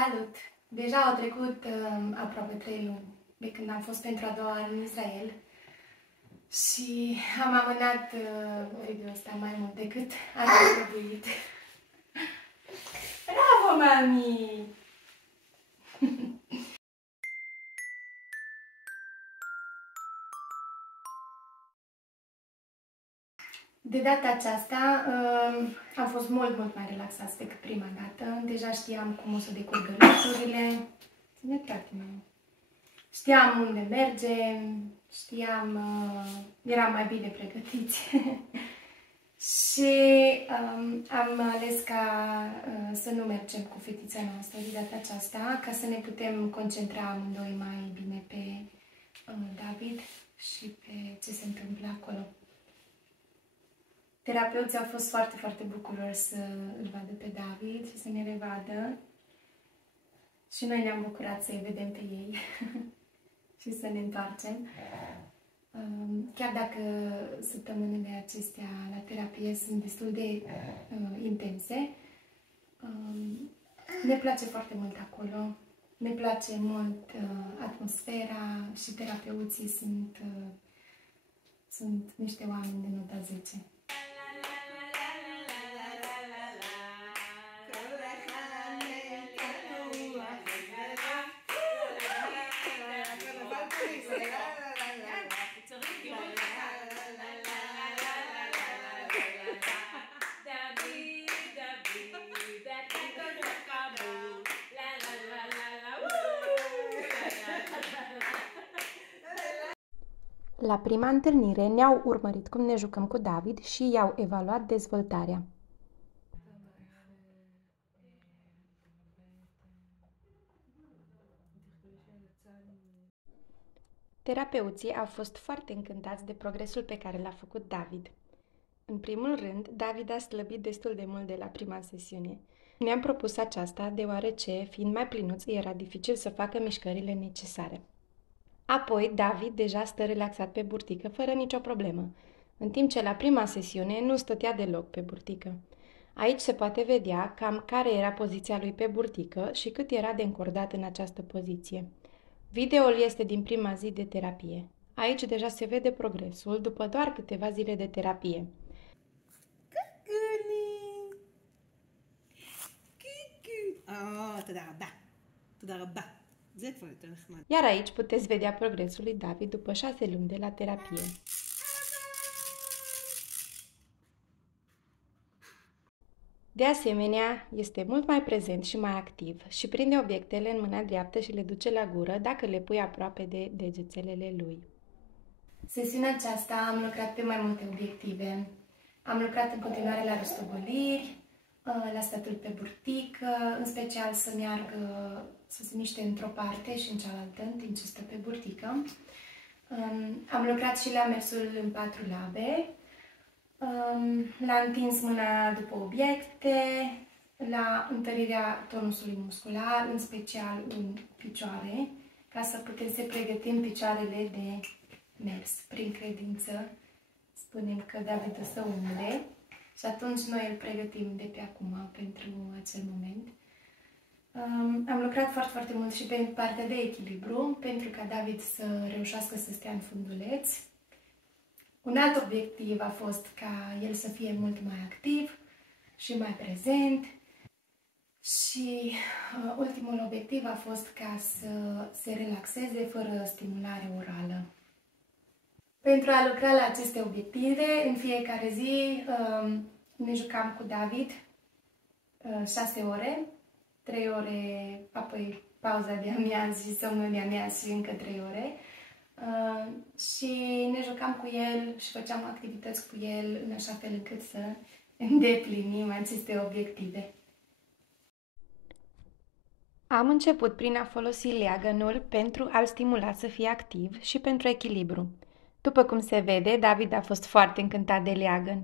Salut! Deja au trecut aproape 3 luni de când am fost pentru a doua oară în Israel și am amânat video ăsta mai mult decât ar fi trebuit. Bravo, mami! De data aceasta am fost mult mai relaxați decât prima dată. Deja știam cum o să decurgă lucrurile. Ține tatăl. Știam unde mergem, știam, eram mai bine pregătiți. Și am ales să nu mergem cu fetița noastră de data aceasta, ca să ne putem concentra amândoi mai bine pe David și pe ce se întâmplă acolo. Terapeuții au fost foarte bucuroși să îl vadă pe David și să ne revadă. Și noi ne-am bucurat să-i vedem pe ei și să ne întoarcem. Chiar dacă săptămânile acestea la terapie sunt destul de intense, ne place foarte mult acolo. Ne place mult atmosfera și terapeuții sunt niște oameni de nota 10. La prima întâlnire ne-au urmărit cum ne jucăm cu David și i-au evaluat dezvoltarea. Terapeuții au fost foarte încântați de progresul pe care l-a făcut David. În primul rând, David a slăbit destul de mult de la prima sesiune. Ne-am propus aceasta deoarece, fiind mai plinuț, era dificil să facă mișcările necesare. Apoi, David deja stă relaxat pe burtică, fără nicio problemă, în timp ce la prima sesiune nu stătea deloc pe burtică. Aici se poate vedea cam care era poziția lui pe burtică și cât era de încordat în această poziție. Videoul este din prima zi de terapie. Aici deja se vede progresul după doar câteva zile de terapie. Iar aici puteți vedea progresul lui David după 6 luni de la terapie. De asemenea, este mult mai prezent și mai activ și prinde obiectele în mâna dreaptă și le duce la gură dacă le pui aproape de degețelele lui. Sesiunea aceasta am lucrat pe mai multe obiective. Am lucrat în continuare la rostogoliri, la statul pe burtică, în special să meargă, să se miște într-o parte și în cealaltă, în timp ce stă pe burtică. Am lucrat și la mersul în 4 labe, la întins mâna după obiecte, la întărirea tonusului muscular, în special în picioare, ca să putem să pregătim picioarele de mers. Prin credință spunem că David o să umble și atunci noi îl pregătim de pe acum pentru acel moment. Am lucrat foarte mult și pe partea de echilibru, pentru ca David să reușească să stea în funduleț. Un alt obiectiv a fost ca el să fie mult mai activ și mai prezent. Și ultimul obiectiv a fost ca să se relaxeze fără stimulare orală. Pentru a lucra la aceste obiective, în fiecare zi ne jucam cu David 6 ore, 3 ore, apoi pauza de amiază și somnul de amiază și încă 3 ore. Și ne jucam cu el și făceam activități cu el în așa fel încât să îndeplinim aceste obiective. Am început prin a folosi leagănul pentru a-l stimula să fie activ și pentru echilibru. După cum se vede, David a fost foarte încântat de leagăn.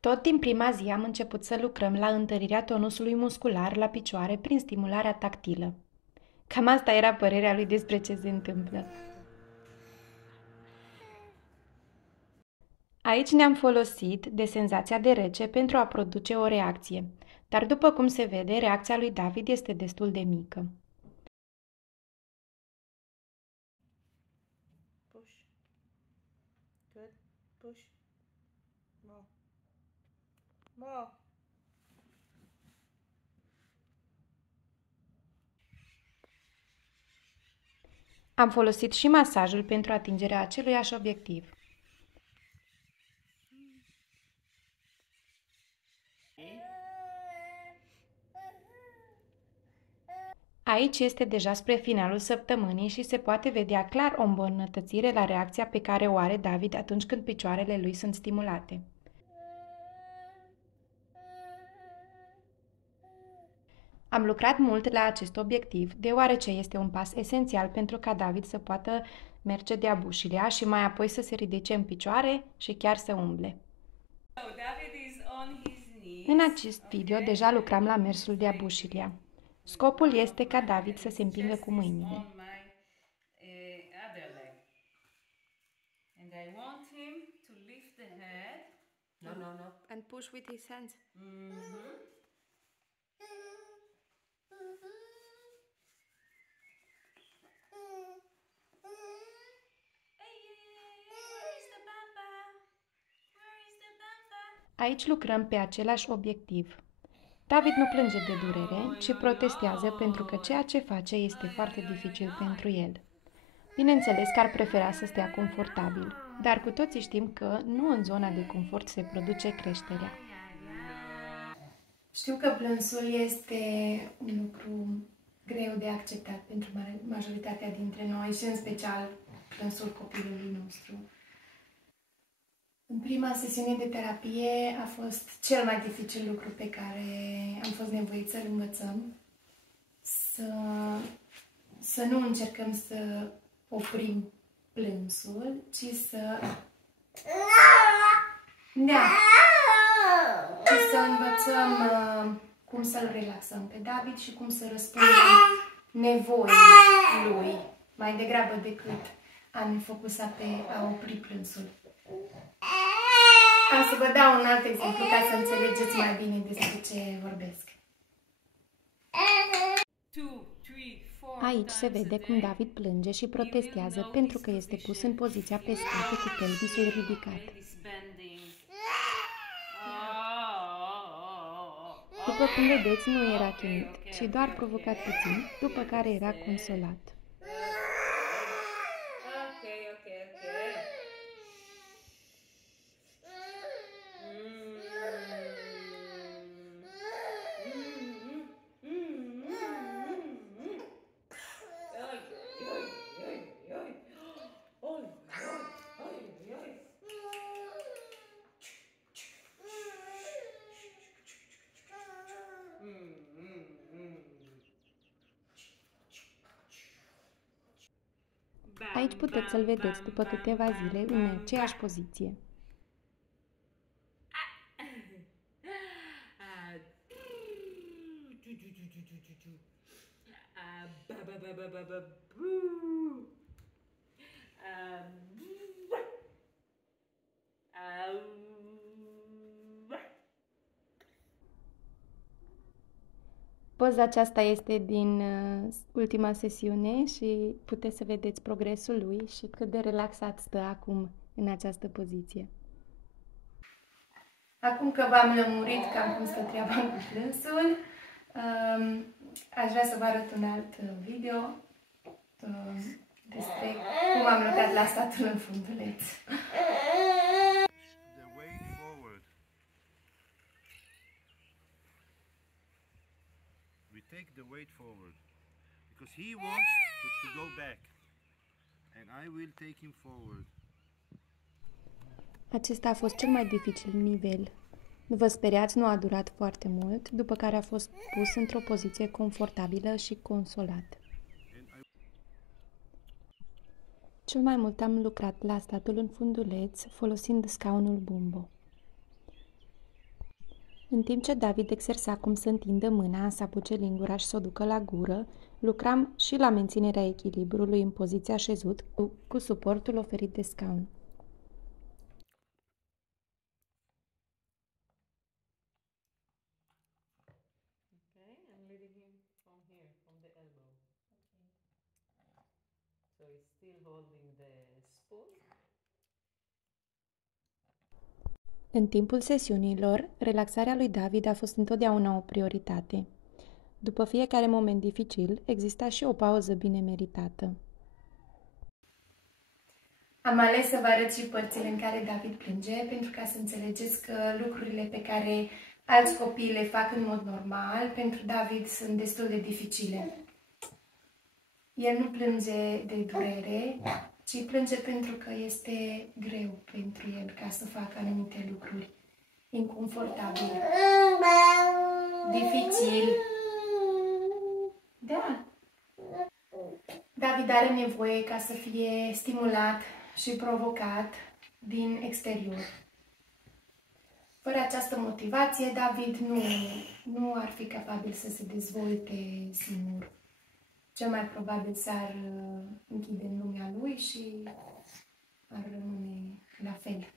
Tot din prima zi am început să lucrăm la întărirea tonusului muscular la picioare prin stimularea tactilă. Cam asta era părerea lui despre ce se întâmplă. Aici ne-am folosit de senzația de rece pentru a produce o reacție, dar după cum se vede, reacția lui David este destul de mică. Push. Good. Push. More. More. Am folosit și masajul pentru atingerea aceluiași obiectiv. Aici este deja spre finalul săptămânii și se poate vedea clar o îmbunătățire la reacția pe care o are David atunci când picioarele lui sunt stimulate. Am lucrat mult la acest obiectiv, deoarece este un pas esențial pentru ca David să poată merge de-a bușilea și mai apoi să se ridice în picioare și chiar să umble. În acest video deja lucram la mersul de-a bușilea. Scopul este ca David să se împingă cu mâinile. No. And push with his hands. Aici lucrăm pe același obiectiv. David nu plânge de durere, ci protestează pentru că ceea ce face este foarte dificil pentru el. Bineînțeles că ar prefera să stea confortabil, dar cu toții știm că nu în zona de confort se produce creșterea. Știu că plânsul este un lucru greu de acceptat pentru majoritatea dintre noi și în special plânsul copilului nostru. În prima sesiune de terapie a fost cel mai dificil lucru pe care am fost nevoit să-l învățăm. Să nu încercăm să oprim plânsul, ci să învățăm cum să-l relaxăm pe David și cum să răspundem nevoii lui, mai degrabă decât a ne focusa pe a opri plânsul. Am să vă dau un alt exemplu ca să înțelegeți mai bine despre ce vorbesc. Aici se vede cum David plânge și protestează pentru că este pus în poziția pe spate cu pelvisul ridicat. După cum vedeți, nu era chinuit, ci doar provocat puțin, după care era consolat. Aici puteți să-l vedeți după câteva zile în aceeași poziție. Poza aceasta este din ultima sesiune și puteți să vedeți progresul lui și cât de relaxat stă acum în această poziție. Acum că v-am lămurit cam cum stă treaba cu plânsul, aș vrea să vă arăt un alt video despre cum am lucrat la statul în funduleț. Take the weight forward because he wants to go back and I will take him forward. Acesta a fost cel mai dificil nivel. Nu vă speriați, nu a durat foarte mult, după care a fost pus într-o poziție confortabilă și consolat. Cel mai mult am lucrat la statul în funduleț folosind scaunul Bumbo. În timp ce David exersa cum să întindă mâna, să apuce lingura și să o ducă la gură, lucram și la menținerea echilibrului în poziția așezut cu suportul oferit de scaun. În timpul sesiunilor, relaxarea lui David a fost întotdeauna o prioritate. După fiecare moment dificil, exista și o pauză bine meritată. Am ales să vă arăt și părțile în care David plânge, pentru ca să înțelegeți că lucrurile pe care alți copii le fac în mod normal, pentru David sunt destul de dificile. El nu plânge de durere, ci plânge pentru că este greu pentru el ca să facă anumite lucruri. Inconfortabil. Dificil. Da. David are nevoie ca să fie stimulat și provocat din exterior. Fără această motivație, David nu ar fi capabil să se dezvolte singur. Cel mai probabil s-ar închide în lumea lui și ar rămâne la fel.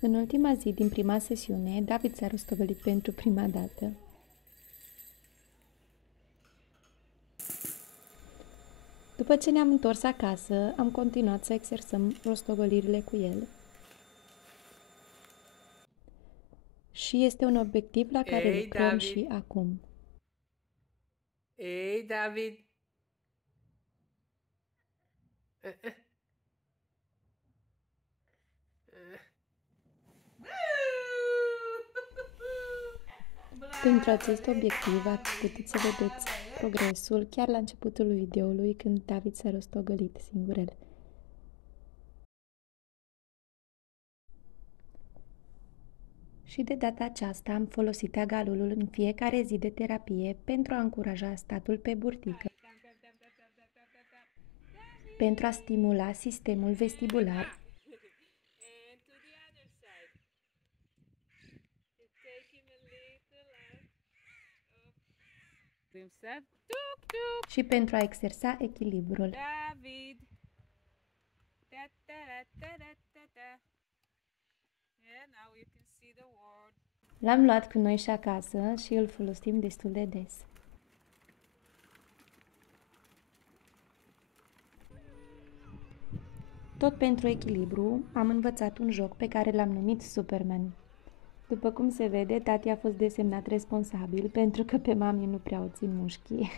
În ultima zi din prima sesiune, David s-a rostogolit pentru prima dată. După ce ne-am întors acasă, am continuat să exersăm rostogolirile cu el. Și este un obiectiv la care lucrăm David. și acum. Ei, David. Pentru acest obiectiv ați putut să vedeți progresul chiar la începutul videoului când David s-a rostogolit singurel. Și de data aceasta am folosit agalulul în fiecare zi de terapie pentru a încuraja statul pe burtică, pentru a stimula sistemul vestibular și pentru a exersa echilibrul. David. Da, da, da, da, da, da. Yeah, now you can see the word. L-am luat cu noi și acasă și îl folosim destul de des. Tot pentru echilibru, am învățat un joc pe care l-am numit Superman. După cum se vede, tati a fost desemnat responsabil pentru că pe mami nu prea o țin mușchii.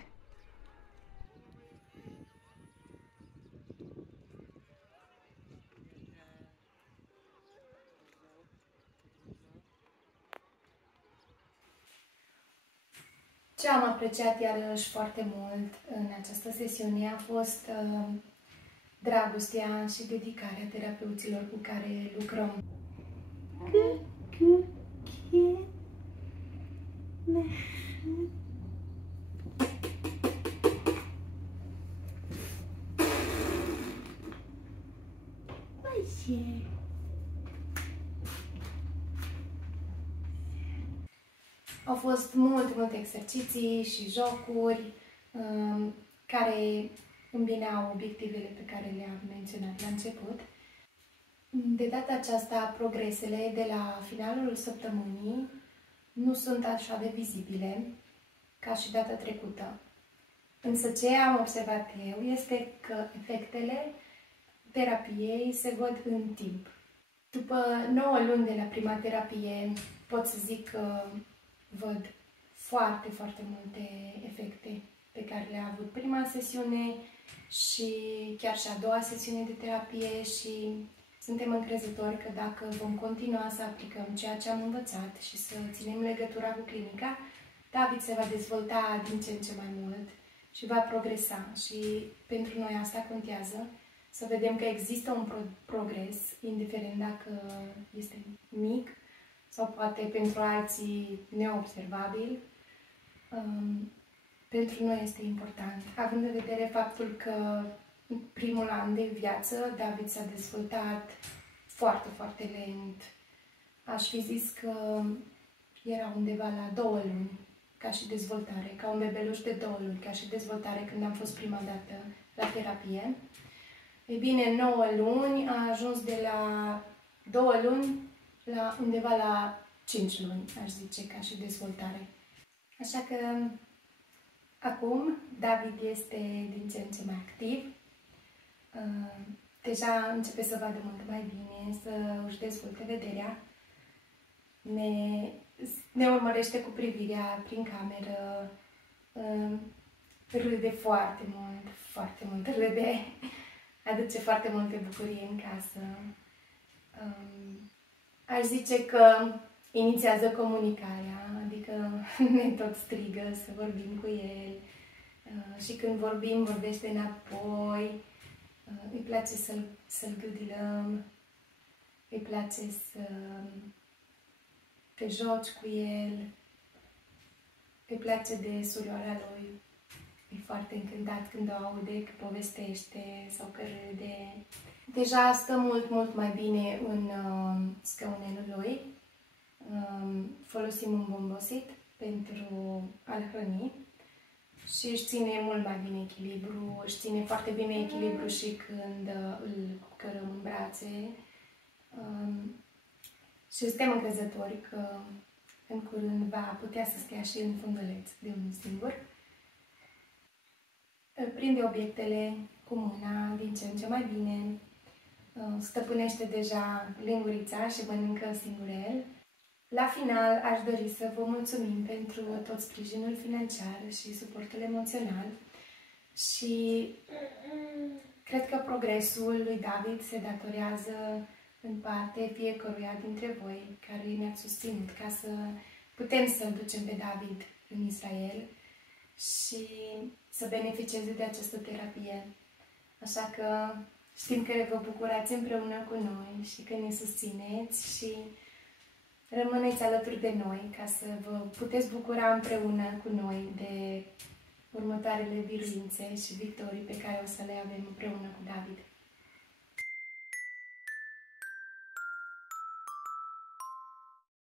Ce am apreciat iarăși foarte mult în această sesiune a fost dragostea și dedicarea terapeuților cu care lucrăm. Au fost multe exerciții și jocuri care îmbineau obiectivele pe care le-am menționat la început. De data aceasta, progresele de la finalul săptămânii nu sunt așa de vizibile ca și data trecută. Însă ce am observat eu este că efectele terapiei se văd în timp. După 9 luni de la prima terapie, pot să zic că văd foarte multe efecte pe care le-a avut prima sesiune și chiar și a doua sesiune de terapie și suntem încrezători că dacă vom continua să aplicăm ceea ce am învățat și să ținem legătura cu clinica, David se va dezvolta din ce în ce mai mult și va progresa și pentru noi asta contează, să vedem că există un progres, indiferent dacă este mic sau poate pentru alții neobservabil. Pentru noi este important, având în vedere faptul că în primul an de viață David s-a dezvoltat foarte lent. Aș fi zis că era undeva la 2 luni ca și dezvoltare, ca un bebeluș de 2 luni ca și dezvoltare când am fost prima dată la terapie. Ei bine, 9 luni a ajuns de la 2 luni la undeva la 5 luni, aș zice, ca și dezvoltare. Așa că acum David este din ce în ce mai activ, Deja începe să vadă mult mai bine, să își dezvolte vederea. Ne urmărește cu privirea prin cameră, râde foarte mult râde, aduce foarte multe bucurii în casă. Aș zice că inițiază comunicarea, adică ne tot strigă să vorbim cu el și când vorbim, vorbește înapoi, îi place să-l gâdilăm, îi place să te joci cu el, îi place de surioara lui, e foarte încântat când o aude că povestește sau că râde. Deja stă mult mai bine în scaunelul lui. Folosim un bombosit pentru a-l hrăni și își ține mult mai bine echilibru, își ține foarte bine echilibru și când îl cărăm în brațe. Și suntem încrezători că în curând va putea să stea și în funduleț de unul singur. Îl prinde obiectele cu mâna din ce în ce mai bine, stăpânește deja lingurița și mănâncă singur el. La final, aș dori să vă mulțumim pentru tot sprijinul financiar și suportul emoțional și cred că progresul lui David se datorează în parte fiecăruia dintre voi care ne-ați susținut ca să putem să-l ducem pe David în Israel și să beneficieze de această terapie. Așa că știm că vă bucurați împreună cu noi și că ne susțineți și rămâneți alături de noi ca să vă puteți bucura împreună cu noi de următoarele biruințe și victorii pe care o să le avem împreună cu David.